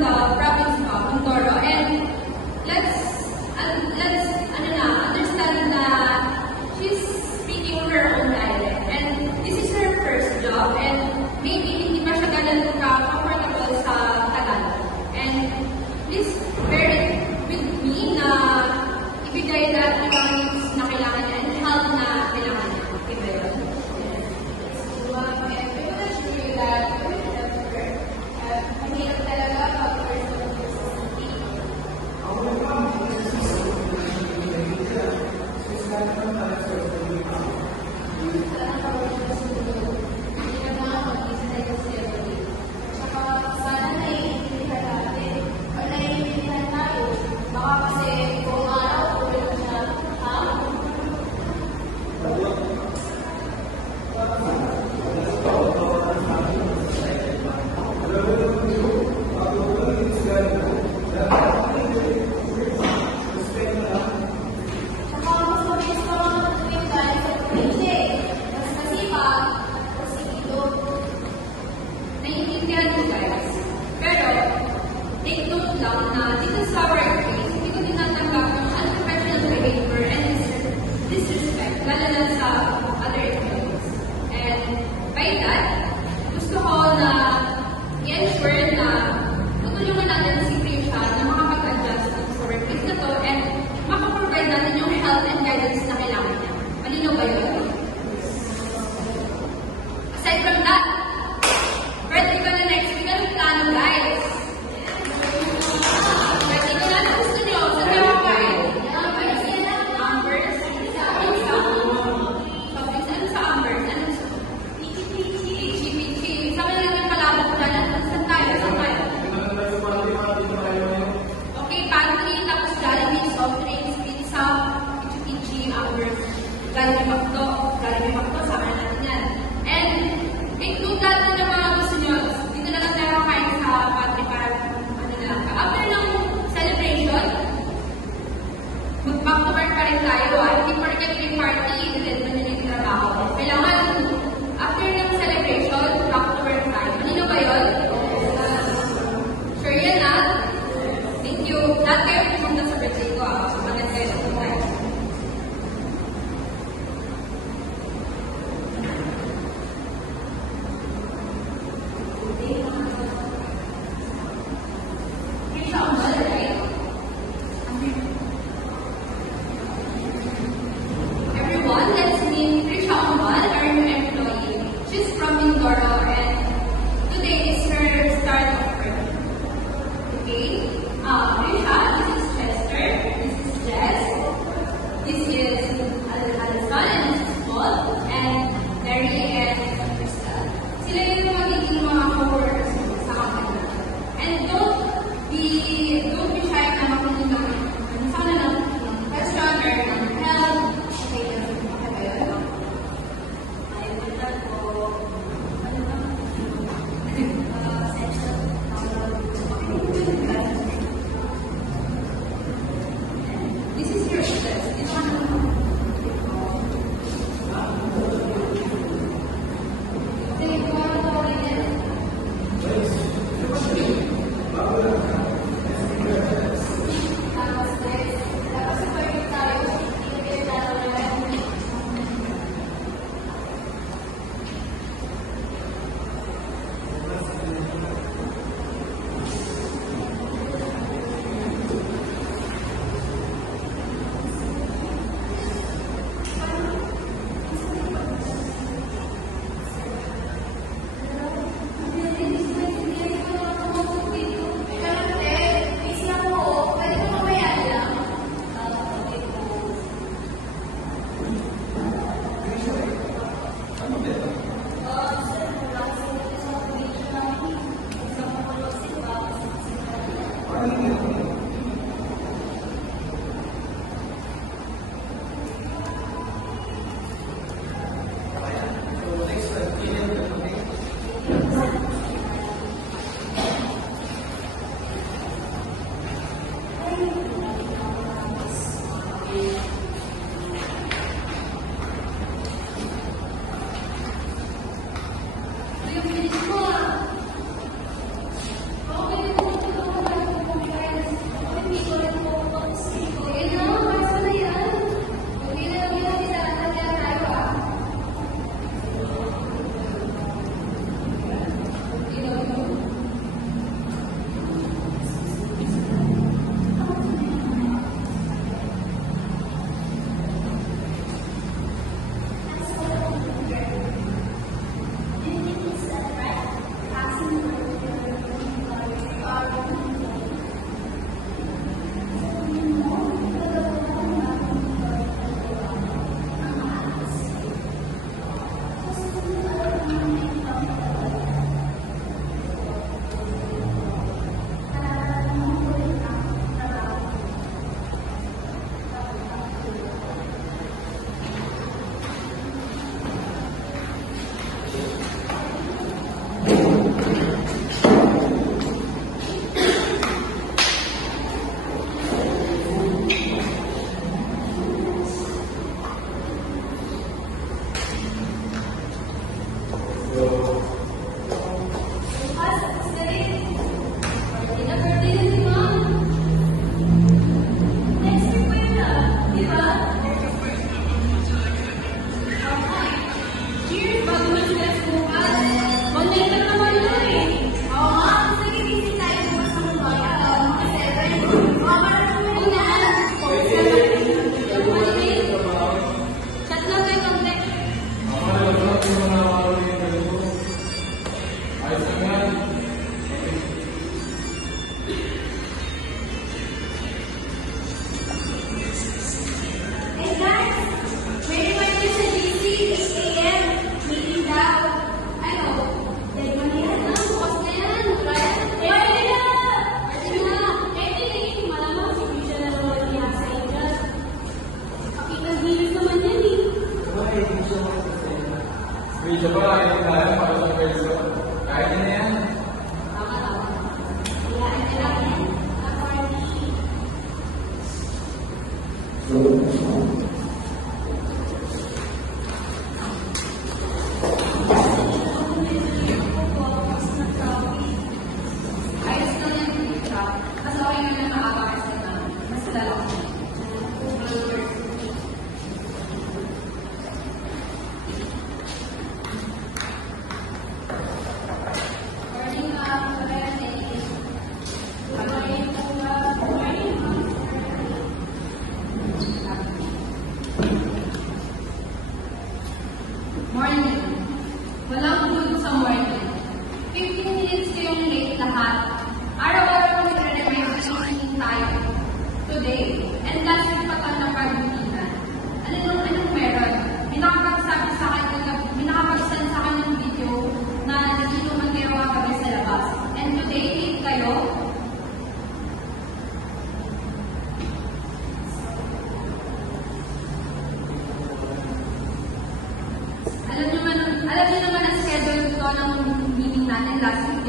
the province of Mindoro, and let's understand that she's speaking her own dialect, and this is her first job, and maybe hindi pa siya ganun ka-comfortable sa Tagalog. And please bear with me na ibigay lahat ng needs na kailangan niya and help na kailangan niya. Okay ba yun? So, and I want to show you that mahirap talaga pag person of necessity.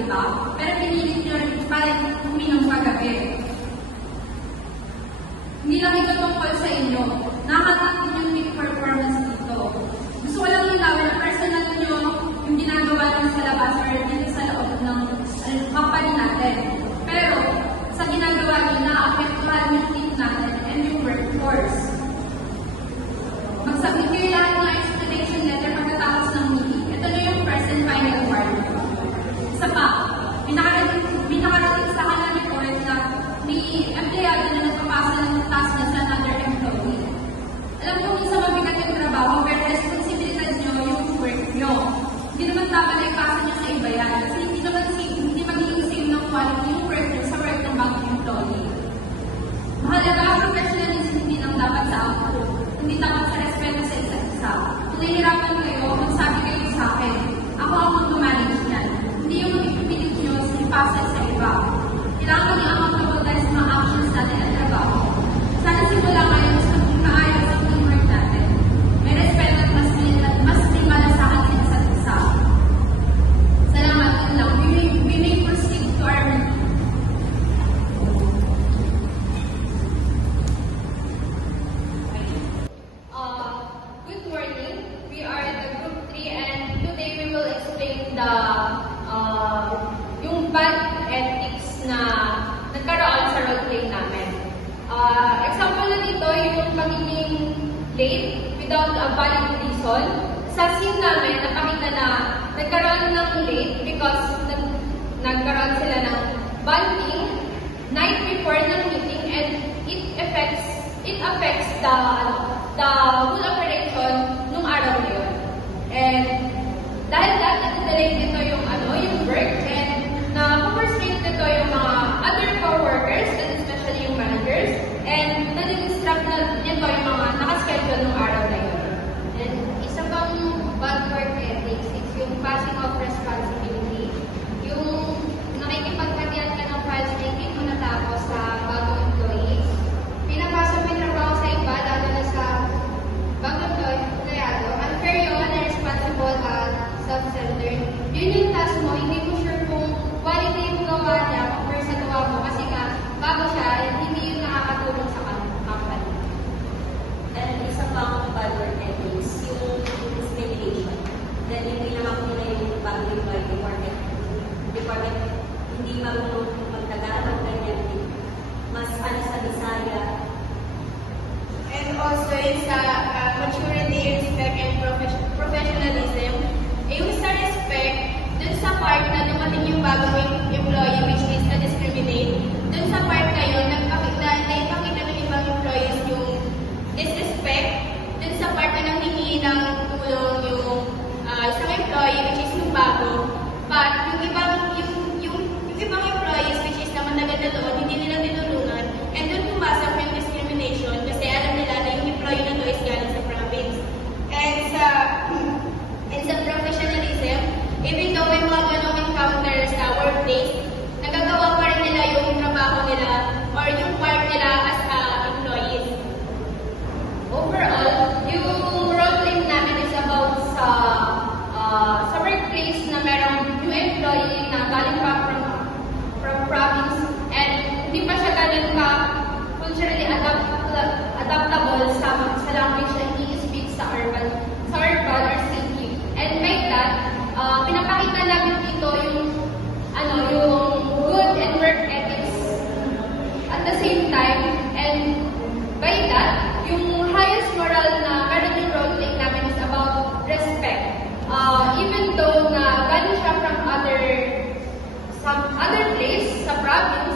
di ba? Pero pinilit nyo rin parang uminom kagabi. Hindi lang ito tungkol sa inyo. Nakakatakot yung peak performance dito. Gusto ko lang linawin na personal nyo yung ginagawa nyo sa labas or dito sa loob ng company natin. Pero sa ginagawa nyo, na-apektuhan yung team natin and yung workforce. Magsabit kayo lahat ng explanation letter pagkatapos ng meeting. Ito na yung first and final warning. Isa pa, binakarating sa kanang report na may empleyado na nagpapasa ng task niya sa another employee. Alam ko minsan mabigat yung trabaho, pero responsibilidad nyo yung work nyo. Hindi naman dapat na ipasa niya sa iba yan. Kasi hindi magiging same ng quality yung work nyo sa work ng bagong employee. Mahalaga ang professionalism hindi lang dapat sa output, hindi dapat sa respeto sa isa't isa. Kung nahihirapan kayo, magsabi kayo sa akin. Ako ang mag-manage niyan. Hindi yung ipipilit nyo sa ipasa sa iba. Kailangan niya ang mag-tawag dahil sa mga actions natin at trabaho. Sana simula ngayon mas maging maayos ang teamwork natin. May respeto at mas may malasahan sa isa't isa. Salamat din lang. We may proceed to our meeting. Good morning. We are the group 3 and today we will explain yung bad ethics na nagkaroon sa roleplay namin. Example na dito yung pagiging late without a valid reason. Sa scene namin, napakita na nagkaroon ng late because nagkaroon sila ng bonding night before ng meeting and it affects the whole operation nung araw na yun. And dahil nag-delay dito yung work and na-frustrate dito yung mga other co-workers and especially yung managers and nadidistract na dito yung mga nakaschedule nung araw na yun. And isa pang bad work ethics is yung passing of responsibility. Yung nakikipagkatiyan ka ng files na hindi mo natapos sa bagong employees. Pinapasa mo yung trabaho sa iba, lalo na sa bagong empleyado. Unfair yun na responsible at self-centered. Yun yung task mo, hindi mo sure kung quality yung gawa niya compare sa gawa mo kasi nga bago siya, hindi yun nakakatulong sa company. And isa pang bad work ethics, yung discrimination. Dahil hindi naman nila yung bagong employee department hindi marunong magtagalog ganyan. Mas sa Bisaya. And also yung sa maturity, respect, and professionalism. Yung sa respect, dun sa part na dumating yung bagong employee which is na discriminate, dun sa part na yun, naipakita ng ibang employees yung disrespect, dun sa part na nanghihingi ng tulong yung isang employee which is yung bago, but yung ibang employees which is na matagal na doon, hindi nila tinulungan, and dun pumasok yung discrimination kasi alam nila na yung employee na to is galing sa province. And sa professionalism, even though may mga ganong encounters sa workplace, nagagawa pa rin nila yung trabaho nila or yung part nila as employees. Overall, yung roleplay namin is about sa workplace na merong new employee na galing pa from province and hindi pa siya galing ka culturally adaptable sa language na i-speak sa urban or city. And by that, pinapakita namin dito yung good and work ethics at the same time. And by that, yung highest moral na meron yung roleplay namin is about respect. Even though na galing siya from some other place sa province,